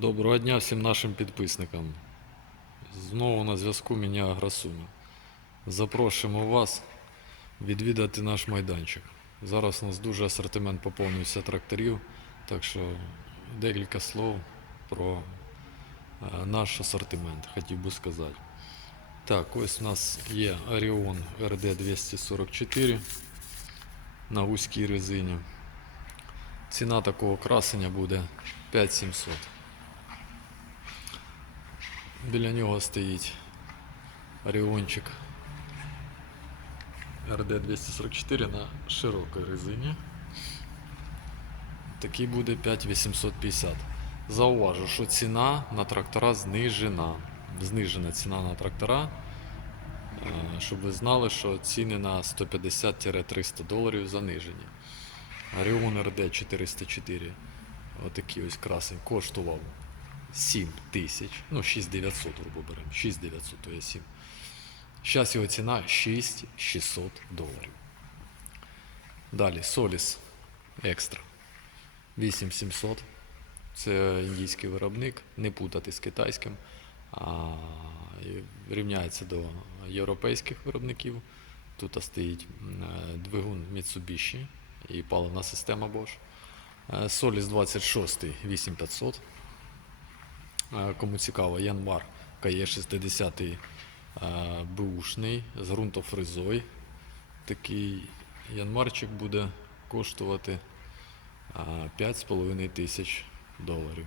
Доброго дня всім нашим підписникам. Знову на зв'язку мене Агросуми. Запрошуємо вас відвідати наш майданчик. Зараз у нас дуже асортимент поповнився тракторів, так що декілька слов про е, наш асортимент, хотів би сказати. Так, ось у нас є Orion RD 244 на вузькій резині. Ціна такого красення буде 5700. Біля нього стоїть Оріончик RD244 на широкій резині. Такий буде 5850. Зауважу, що ціна на трактора знижена. Знижена ціна на трактора. Е, Щоб ви знали, що ціни на 150-300 доларів занижені. Orion RD 404. Отакий ось красень коштував 7 тисяч, ну 6900, грубо беремо, 6900, то є 7. Зараз його ціна 6600 доларів. Далі Solis Extra 8700. Це індійський виробник, не путати з китайським, а рівняється до європейських виробників. Тут стоїть е, двигун Mitsubishi і паливна система Bosch. Е, Solis 26 8500. Е, Кому цікаво, Янмар КЕ 60 е, бушний з ґрунтофрезой. Такий янмарчик буде коштувати е, 5,5 тисяч доларів.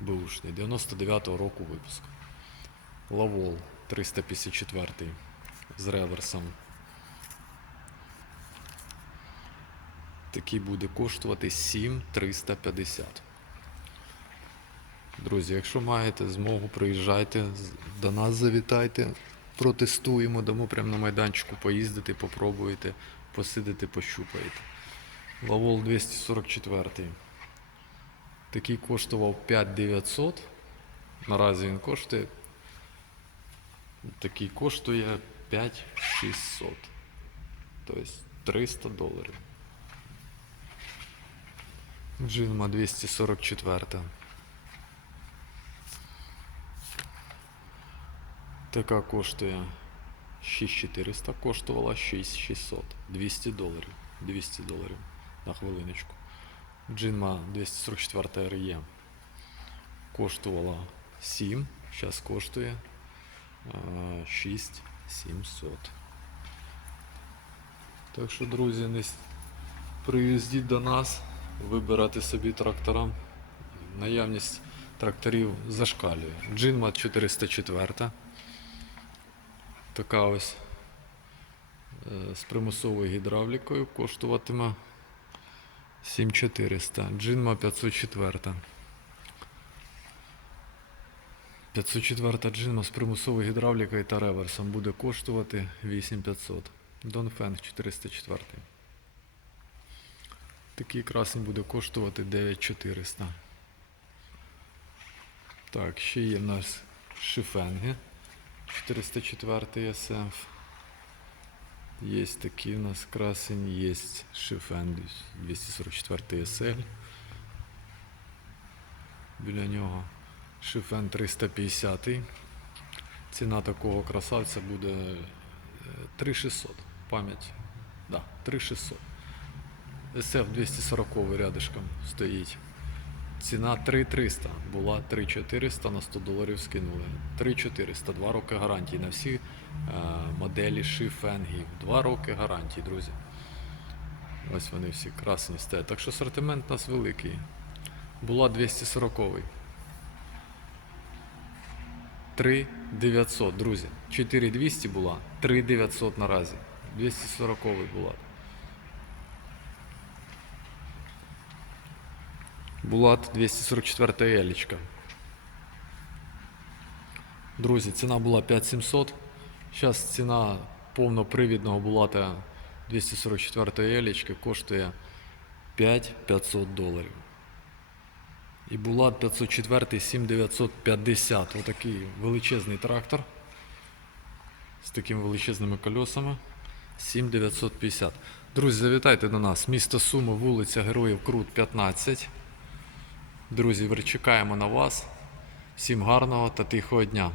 Бушний, 99-го року випуску. Лавол 354 з реверсом. Такий буде коштувати 7,350. Друзі, якщо маєте змогу, приїжджайте до нас, завітайте, протестуємо, дамо прямо на майданчику поїздити, попробуєте, посидите, пощупаєте. Лавол 244. Такий коштував 5900. Наразі він коштує. Такий коштує 5600. Тобто 300 доларів. Джинма 244. Така коштує 6400, коштувала 6600. 200 доларів. 200 доларів на хвилиночку. Джинма 244 RE коштувала 7, зараз коштує е, 6700. Так що, друзі, не приїздіть до нас, вибирати собі трактора. Наявність тракторів зашкалює. Джинма 404. Така ось е, з примусовою гідравлікою коштуватиме 7400. Джинма 504. 504 джинма з примусовою гідравлікою та реверсом буде коштувати 8500. Донфенг 404. Такий красень буде коштувати 9400. Так, ще є в нас шифенги 404 СМФ. Є такі у нас красень, є шифен 244 SL. Біля нього шифен 350. Ціна такого красавця буде е, 3600. Пам'ять. Да, 3600. SF 240 рядышком стоїть. Ціна 3300. Була 3400 на 100 доларів скинули. 3400, 2 роки гарантії на всі е, моделі шифенгів. 2 роки гарантії, друзі. Ось вони всі красні стоять. Так що асортимент у нас великий. Була 240. 3900, друзі. 4200 була, 3900 наразі. 240 була. Булат 244 елічка. Друзі, ціна була 5700. Зараз ціна повнопривідного Булата 244 елічки коштує 5500 доларів. І Булат 504 7950. Отакий величезний трактор з такими величезними колесами. 7950. Друзі, завітайте до нас. Місто Суми, вулиця Героїв Крут 15. Друзі, чекаємо на вас. Всім гарного та тихого дня.